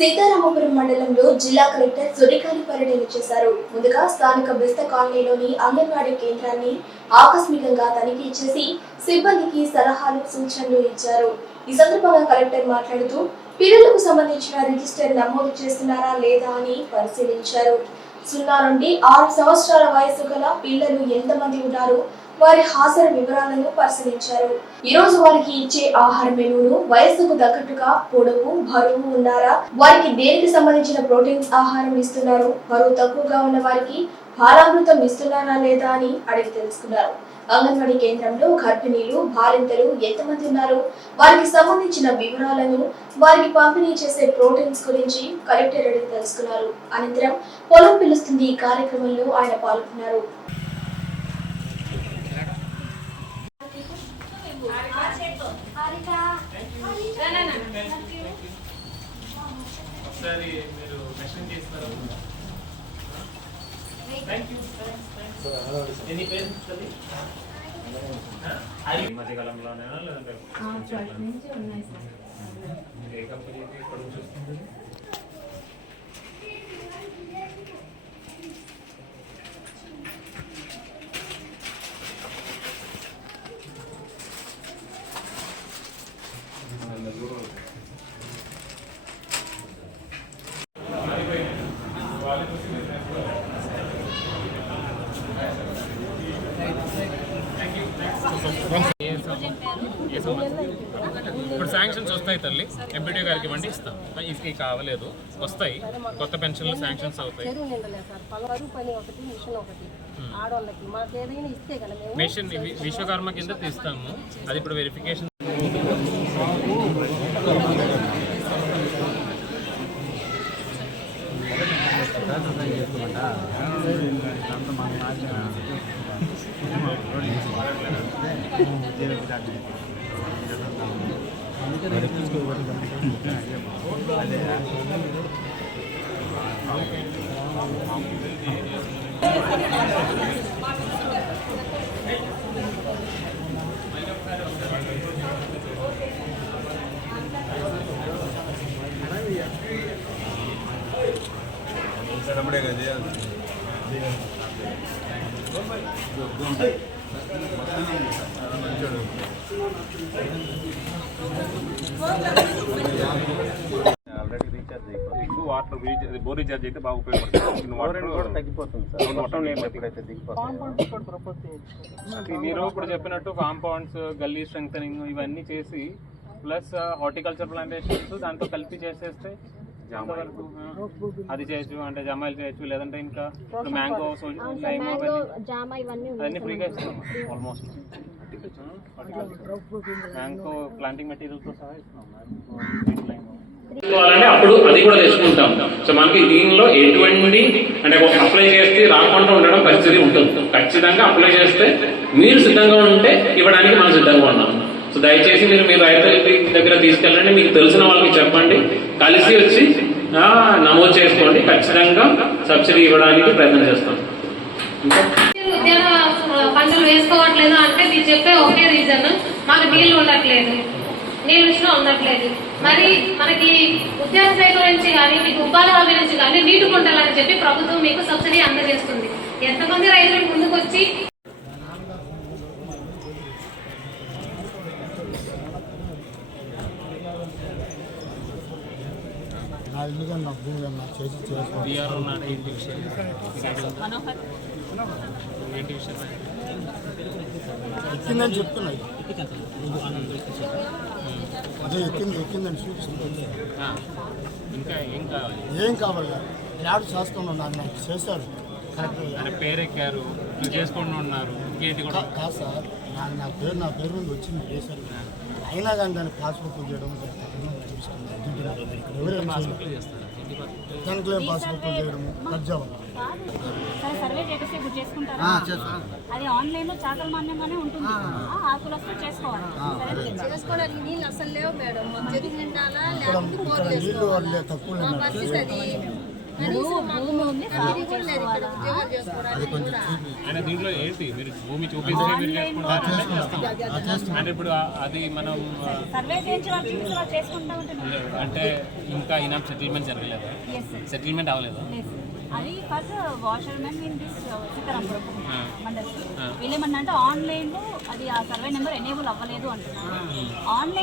సీతారామపురం మండలంలో జిల్లా కలెక్టర్ సుడికాలి పర్యటన చేశారు. ముందుగా స్థానిక బెస్త కాలనీలోని అంగన్వాడీ కేంద్రాన్ని ఆకస్మికంగా తనిఖీ చేసి సిబ్బందికి సలహాలు సూచనలు ఇచ్చారు. ఈ సందర్భంగా కలెక్టర్ మాట్లాడుతూ పిల్లలకు సంబంధించిన రిజిస్టర్ నమోదు చేస్తున్నారా లేదా అని పరిశీలించారు. సున్నా నుండి ఆరు సంవత్సరాల వయసు గల పిల్లలు ఎంతమంది ఉన్నారు వారి హాజరు వివరాలను పరిశీలించారు. ఈ రోజు వారికి ఇచ్చే ఆహార మెనూను వయస్సుకు తగ్గట్టుగా పొడవు బరువు ఉన్నారా? వారికి దేనికి సంబంధించిన ప్రోటీన్స్ ఆహారం ఇస్తున్నారు? బరువు తక్కువగా ఉన్న వారికి బాలామృతం ఇస్తున్నారా లేదా అని అడిగి తెలుసుకున్నారు. అంగన్వాడీ కేంద్రంలో గర్భిణీలు బాలింతలు ఎంతమంది ఉన్నారు? వారికి సంబంధించిన వివరాలను వారికి పంపిణీ చేసే ప్రోటీన్స్ గురించి కలెక్టర్ అడిగి తెలుసుకున్నారు. అనంతరం పొలం పిలుస్తుంది ఈ కార్యక్రమంలో ఆయన పాల్గొన్నారు. ఒకసారి మీరు మెన్షన్ చేస్తారు? థ్యాంక్ యూ ఎనీ పేరు తల్లి? ఆ? ఈ మధ్యకాలంలోనేనా లేదంటే ఏ కంపెనీకి ఇక్కడ నుంచి వస్తుంది ఇప్పుడు శాంక్షన్స్ వస్తాయి తల్లి. ఎంపీడీ గారికి ఇవ్వండి ఇస్తాం. ఇది కావలేదు. వస్తాయి. కొత్త పెన్షన్లు శాంక్షన్స్ అవుతాయి. మిషన్ ఒకటి. ఆడవాళ్ళకి మాకు ఏదైనా ఇస్తే కదా మేము మిషన్ వి- విశ్వకర్మ కింద తీస్తాము అది ఎక్కువ వాటర్ రీఛార్జ్ బోర్ రీఛార్జ్ అయితే బాగా ఉపయోగపడుతుంది. వాటర్ కూడా తగ్గిపోతుంది సార్. మొత్తం మీరు ఇప్పుడు చెప్పినట్టు కాంపౌండ్స్ గల్లీ స్ట్రెంగ్ ఇవన్నీ చేసి ప్లస్ హార్టికల్చర్ ప్లాంటేషన్స్ దాంతో కలిపి చేసేస్తే అది చేయొచ్చు అంటే జమాయిలు చేయొచ్చు లేదంటే ఇంకా మ్యాంగో లైమ్ అన్ని ఫ్రీగా ఇస్తాం ఆల్మోస్ట్ మ్యాంగో ప్లాంటింగ్ మెటీరియల్తో సహా ఇస్తున్నాం అప్పుడు అది కూడా తెచ్చుకుంటాం సో మనకి దీనిలో ఎటువంటి అంటే అప్లై చేస్తే రాకుండా ఉండడం పరిస్థితి ఉంటుంది. ఖచ్చితంగా అప్లై చేస్తే మీరు సిద్ధంగా ఉంటే ఇవ్వడానికి మనం సిద్ధంగా ఉన్నాం. సో దయచేసి మీరు మీ రైతు దగ్గర తీసుకెళ్ళండి మీకు తెలిసిన వాళ్ళకి చెప్పండి. కలిసి వచ్చి నమోదు చేసుకోండి ఖచ్చితంగా సబ్సిడీ ఇవ్వడానికి ప్రయత్నం చేస్తాం. ఉద్యాన పంటలు వేసుకోవట్లేదు అంటే మీరు చెప్పే ఒకే రీజన్ మాకు నీళ్ళు ఉండట్లేదు. నీళ్ళు ఇష్టం ఉండట్లేదు. మరి మనకి ఉద్యాన శాఖ నుంచి కానీ మీకు ఉపాధి హామీ నుంచి కానీ నీటి కుంటలని చెప్పి ప్రభుత్వం మీకు సబ్సిడీ అందజేస్తుంది. ఎంతమంది రైతులు ముందుకు వచ్చి నా ఇల్లుగా నా భూమి నా చేసి ఎక్కిందని చెప్తున్నాయి అదే ఎక్కింది ఎక్కిందని చూపిస్తుంది ఆ, ఇంకా ఏం కావాలి? ఏం కావాలి? యాడ్ చేస్తున్నాను నాకు నాకు చేశారు. పేరెక్కారు. చేసుకుంటూ ఉన్నారు కాదు సార్ నా పేరు నా పేరు నుండి వచ్చింది చేశారు. అయినా కానీ దాన్ని పాస్బుక్ చేయడం దాంట్లో పాస్బుక్ చేయడం? కబ్జా అది ఆన్లైన్లో చాకల మాన్యంగానే ఉంటుంది. ఆ, ఆకులు వస్తే చేసుకోవాలి. చేసుకోవడానికి నీళ్ళు అసలు లేవు మేడం. తక్కువ అంటే దీంట్లో ఏంటి? మీరు భూమి చూపిస్తే మీరు చేసుకుంటారా? అంటే ఇప్పుడు అది మనం అంటే ఇంకా ఈయన సెటిల్మెంట్ జరగలేదు? సెటిల్మెంట్ అవ్వలేదు? లేదు అది first washermen in this Sitarampuram మండలి. వీళ్ళేమన్నా అంటే ఆన్లైన్లో అది ఆ సర్వే నెంబర్ ఎనేబుల్ అవ్వలేదు అంటున్నారు. ఆన్లైన్